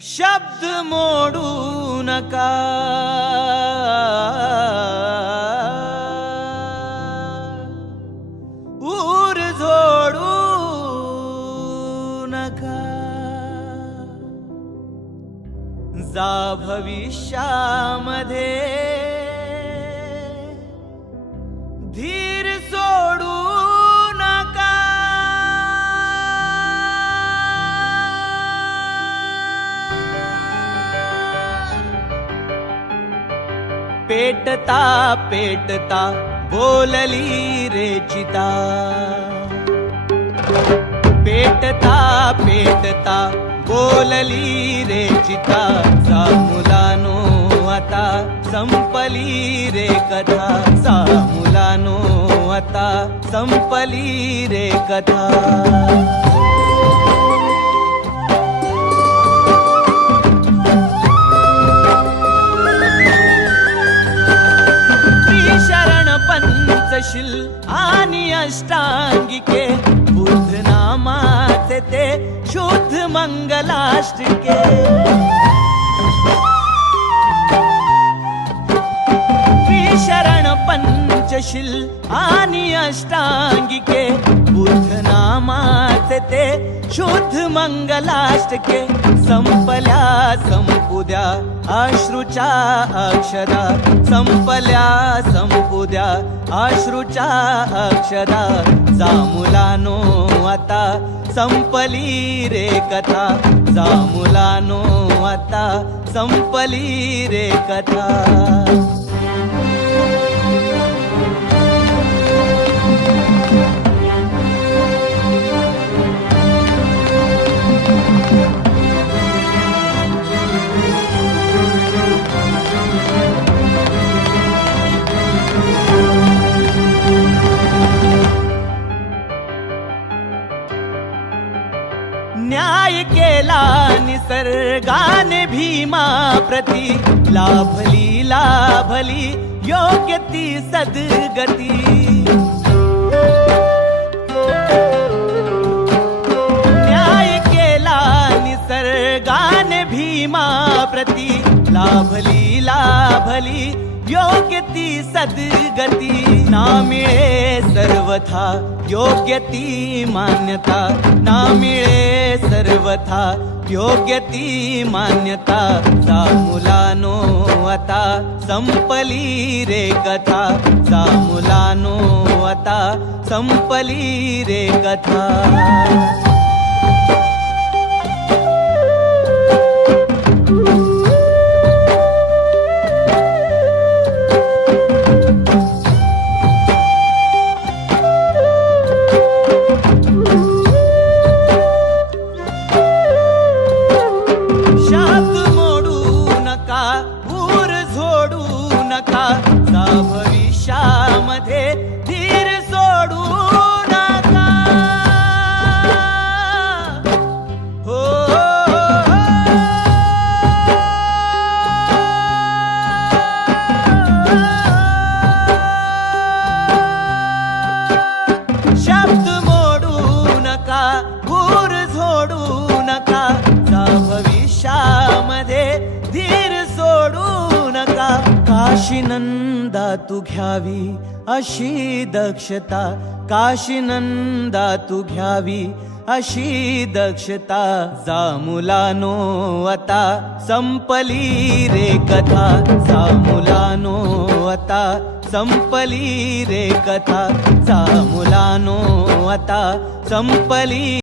शब्द मोडू नका, ऊर जोडू नका, जा भविष्यामध्ये धीर सोडू नका। पेटता पेटता बोलली रे चिता, पेटता पेटता बोलली रे चिता, जा मुलानो आता संपली रे कथा, जा मुलानो आता संपली रे कथा। पंचशील आणि अष्टांगिके, बुद्ध नामाचे ते शुद्ध मंगलाष्टके। त्रिशरण पंचशील आणि अष्टांगिके, बुद्ध नामाचे ते शुद्ध मंगलाष्टके। संपल्या संपुद्या अश्रूच्या अक्षरा, संपल्या संपुद्या अश्रूच्या अक्षरा, जा मुलानो आता संपली रे कथा, जा मुलानो आता संपली रे कथा। न्याय केला निसर्गाने भीमा प्रती, लाभली लाभली योग्य ती सद्गती। न्याय केला निसर्गाने भीमा प्रती, लाभली लाभली योग्य ती सद्गती। ना मिळे सर्वथा योग्य ती मान्यता, ना मिळे सर्वथा योग्य ती मान्यता, जा मुलानो आता संपली रे कथा, जा मुलानो आता संपली रे कथा। ऊर जोडू नका, जा भविष्यामध्ये धीर सोडू नका। हो शब्द मोडू नका, ऊर जोडू नका, जा भविष्यामध्ये धीर सोडू नका। काशीनंदा तू घ्यावी अशी दक्षता, काशीनंदा तू घ्यावी अशी दक्षता, जा मुलानो आता संपली रे कथा, जा मुलानो आता संपली रे कथा, जा मुलानो आता संपली।